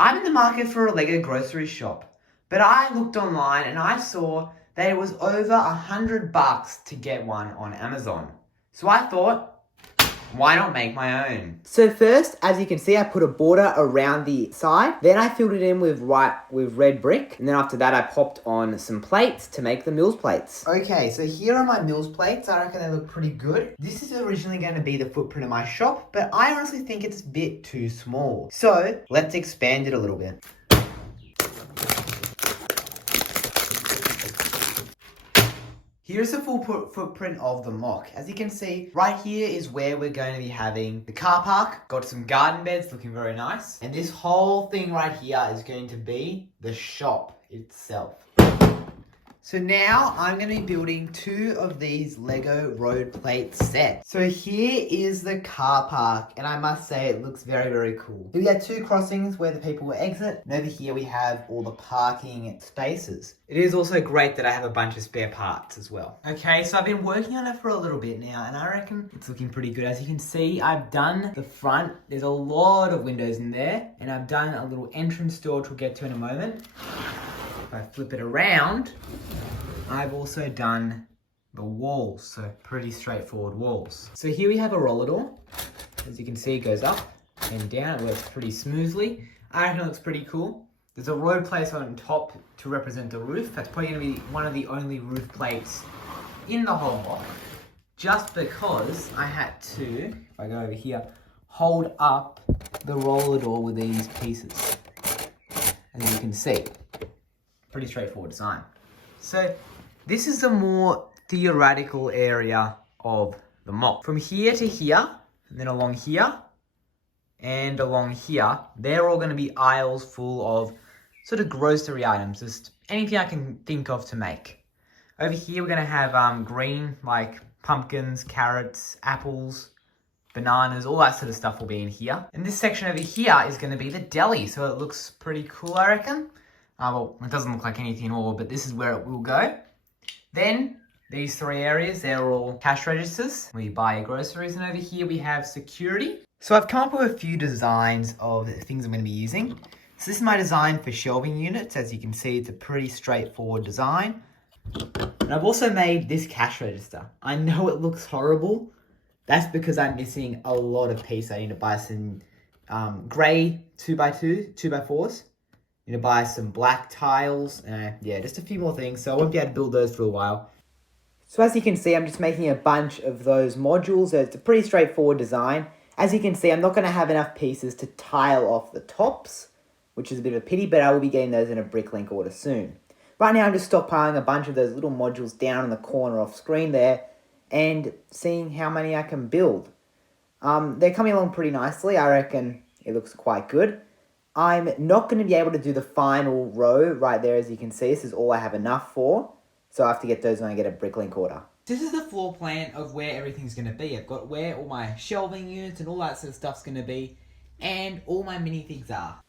I'm in the market for a Lego grocery shop, but I looked online and I saw that it was over $100 to get one on Amazon. So I thought, why not make my own? So first, as you can see, I put a border around the side. Then I filled it in with red brick. And then after that, I popped on some plates to make the Mills plates. Okay, so here are my Mills plates. I reckon they look pretty good. This is originally going to be the footprint of my shop, but I honestly think it's a bit too small. So let's expand it a little bit. Here's the full footprint of the MOC. As you can see, right here is where we're going to be having the car park. Got some garden beds looking very nice. And this whole thing right here is going to be the shop itself. So now I'm going to be building 2 of these Lego road plate sets. So here is the car park, and I must say it looks very, very cool. We got 2 crossings where the people will exit, and over here we have all the parking spaces. It is also great that I have a bunch of spare parts as well. Okay, so I've been working on it for a little bit now, and I reckon it's looking pretty good. As you can see, I've done the front. There's a lot of windows in there, and I've done a little entrance door, which we'll get to in a moment. If I flip it around, I've also done the walls, so pretty straightforward walls. So here we have a roller door. As you can see, it goes up and down. It works pretty smoothly. I reckon it looks pretty cool. There's a road plate on top to represent the roof. That's probably going to be one of the only roof plates in the whole block. Just because I had to, if I go over here, hold up the roller door with these pieces. As you can see. Pretty straightforward design. So this is the more theoretical area of the MOC. From here to here, and then along here, and along here, they're all going to be aisles full of sort of grocery items, just anything I can think of to make. Over here, we're going to have green, like pumpkins, carrots, apples, bananas, all that sort of stuff will be in here. And this section over here is going to be the deli, so it looks pretty cool, I reckon. Well, it doesn't look like anything at all, but this is where it will go. Then, these 3 areas, they're all cash registers where you buy your groceries. And over here we have security. So I've come up with a few designs of the things I'm going to be using. So this is my design for shelving units. As you can see, it's a pretty straightforward design. And I've also made this cash register. I know it looks horrible. That's because I'm missing a lot of pieces. I need to buy some grey 2x2, 2x4s. I'm going to buy some black tiles, yeah, just a few more things, so I won't be able to build those for a while. So as you can see, I'm just making a bunch of those modules. So it's a pretty straightforward design. As you can see, I'm not going to have enough pieces to tile off the tops, which is a bit of a pity, but I will be getting those in a bricklink order soon. Right now, I'm just stockpiling a bunch of those little modules down in the corner off screen there, and seeing how many I can build. They're coming along pretty nicely. I reckon it looks quite good. I'm not going to be able to do the final row right there, as you can see. This is all I have enough for. So I have to get those when I get a bricklink order. This is the floor plan of where everything's going to be. I've got where all my shelving units and all that sort of stuff's going to be. And all my minifigs are.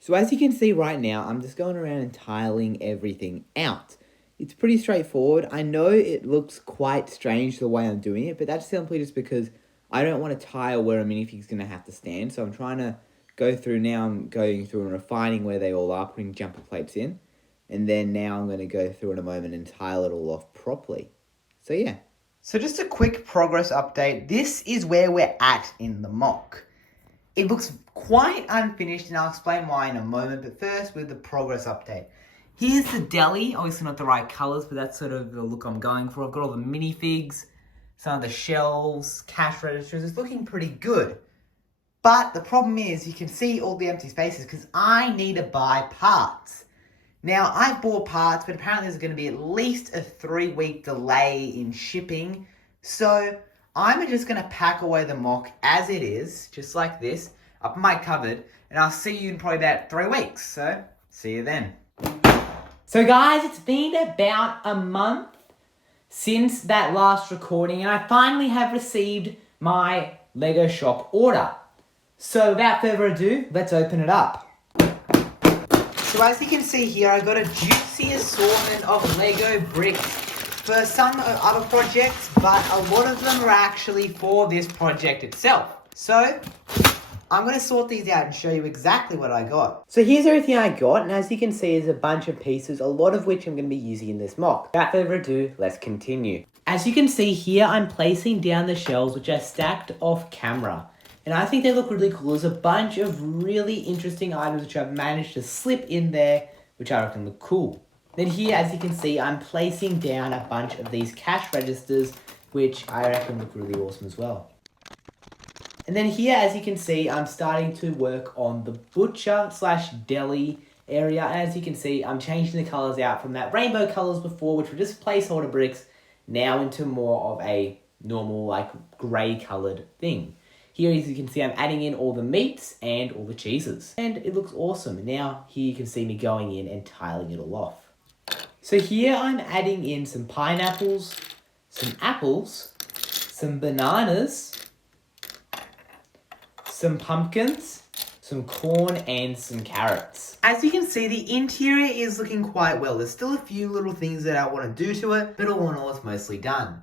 So as you can see right now, I'm just going around and tiling everything out. It's pretty straightforward. I know it looks quite strange the way I'm doing it, but that's simply just because I don't want to tile where a minifig's going to have to stand. So I'm trying to go through now, I'm going through and refining where they all are, putting jumper plates in. And then now I'm going to go through in a moment and tile it all off properly. So yeah. So just a quick progress update. This is where we're at in the MOC. It looks quite unfinished, and I'll explain why in a moment. But first, with the progress update. Here's the deli. Obviously not the right colours, but that's sort of the look I'm going for. I've got all the minifigs, some of the shelves, cash registers. It's looking pretty good. But the problem is, you can see all the empty spaces because I need to buy parts. Now, I've bought parts, but apparently there's going to be at least a 3-week delay in shipping. So I'm just going to pack away the MOC as it is, just like this, up in my cupboard. And I'll see you in probably about 3 weeks. So, see you then. So guys, it's been about a month since that last recording, and I finally have received my Lego shop order. So without further ado, let's open it up. So as you can see here, I got a juicy assortment of Lego bricks for some other projects, but a lot of them are actually for this project itself. So I'm going to sort these out and show you exactly what I got. So here's everything I got, and as you can see, there's a bunch of pieces, a lot of which I'm going to be using in this mock. Without further ado, let's continue. As you can see here, I'm placing down the shells, which are stacked off camera. And I think they look really cool. There's a bunch of really interesting items which I've managed to slip in there, which I reckon look cool. Then here, as you can see, I'm placing down a bunch of these cash registers, which I reckon look really awesome as well. And then here, as you can see, I'm starting to work on the butcher/deli area. And as you can see, I'm changing the colors out from that rainbow colors before, which were just placeholder bricks, now into more of a normal, like, gray colored thing. Here, as you can see, I'm adding in all the meats and all the cheeses. And it looks awesome. Now, here you can see me going in and tiling it all off. So here, I'm adding in some pineapples, some apples, some bananas, some pumpkins, some corn, and some carrots. As you can see, the interior is looking quite well. There's still a few little things that I want to do to it, but all in all, it's mostly done.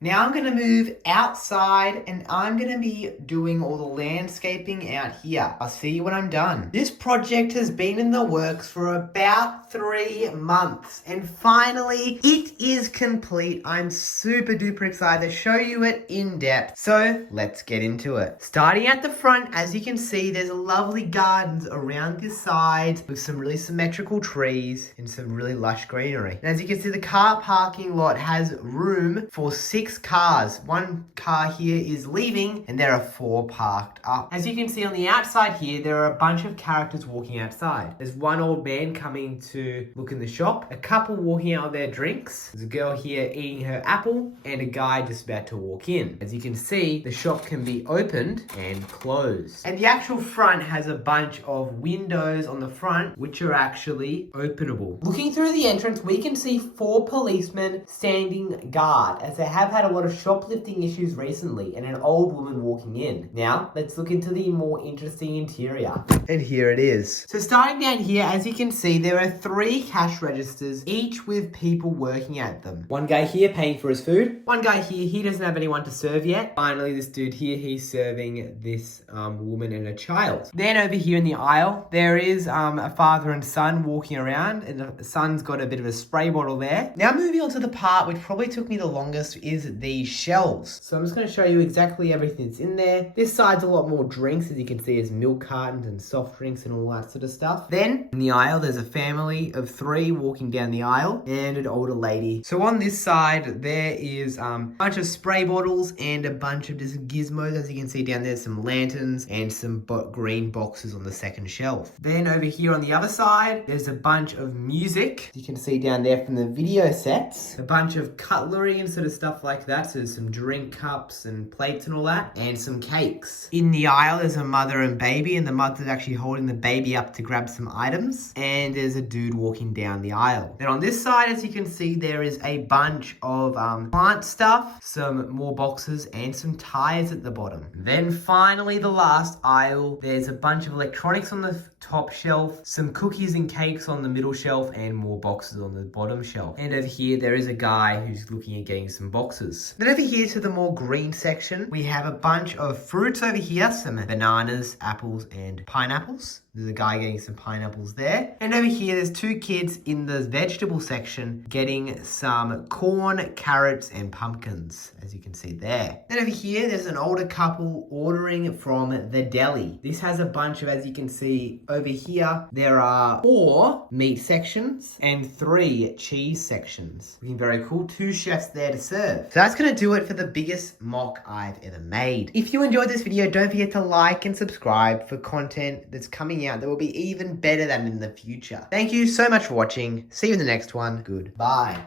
Now I'm going to move outside and I'm going to be doing all the landscaping out here. I'll see you when I'm done. This project has been in the works for about 3 months and finally it is complete. I'm super duper excited to show you it in depth. So let's get into it. Starting at the front, as you can see, there's lovely gardens around the sides with some really symmetrical trees and some really lush greenery. And as you can see, the car parking lot has room for 6 cars. 1 car here is leaving and there are 4 parked up. As you can see on the outside here, there are a bunch of characters walking outside. There's one old man coming to look in the shop, a couple walking out with their drinks, there's a girl here eating her apple, and a guy just about to walk in. As you can see, the shop can be opened and closed. And the actual front has a bunch of windows on the front which are actually openable. Looking through the entrance, we can see 4 policemen standing guard as they have had a lot of shoplifting issues recently and an old woman walking in. Now, let's look into the more interesting interior. And here it is. So starting down here, as you can see, there are 3 cash registers, each with people working at them. One guy here paying for his food. One guy here, he doesn't have anyone to serve yet. Finally, this dude here, he's serving this woman and a child. Then over here in the aisle, there is a father and son walking around, and the son's got a bit of a spray bottle there. Now moving on to the part which probably took me the longest is these shelves. So I'm just going to show you exactly everything that's in there. This side's a lot more drinks, as you can see, there's milk cartons and soft drinks and all that sort of stuff. Then in the aisle, there's a family of 3 walking down the aisle and an older lady. So on this side, there is a bunch of spray bottles and a bunch of just gizmos. As you can see down there, some lanterns and some green boxes on the second shelf. Then over here on the other side, there's a bunch of music. You can see down there from the video sets, a bunch of cutlery and sort of stuff like that. So there's some drink cups and plates and all that, and some cakes. In the aisle, there's a mother and baby, and the mother's actually holding the baby up to grab some items. And there's a dude walking down the aisle. Then on this side, as you can see, there is a bunch of plant stuff, some more boxes, and some tires at the bottom. Then finally, the last aisle, there's a bunch of electronics on the top shelf, some cookies and cakes on the middle shelf, and more boxes on the bottom shelf. And over here, there is a guy who's looking at getting some boxes. Then over here to the more green section, we have a bunch of fruits over here, some bananas, apples, and pineapples. There's a guy getting some pineapples there. And over here, there's 2 kids in the vegetable section getting some corn, carrots, and pumpkins, as you can see there. Then over here, there's an older couple ordering from the deli. This has a bunch of, as you can see over here, there are 4 meat sections and 3 cheese sections. Looking very cool. 2 chefs there to serve. So that's going to do it for the biggest mock I've ever made. If you enjoyed this video, don't forget to like and subscribe for content that's coming out that will be even better than in the future. Thank you so much for watching. See you in the next one. Goodbye.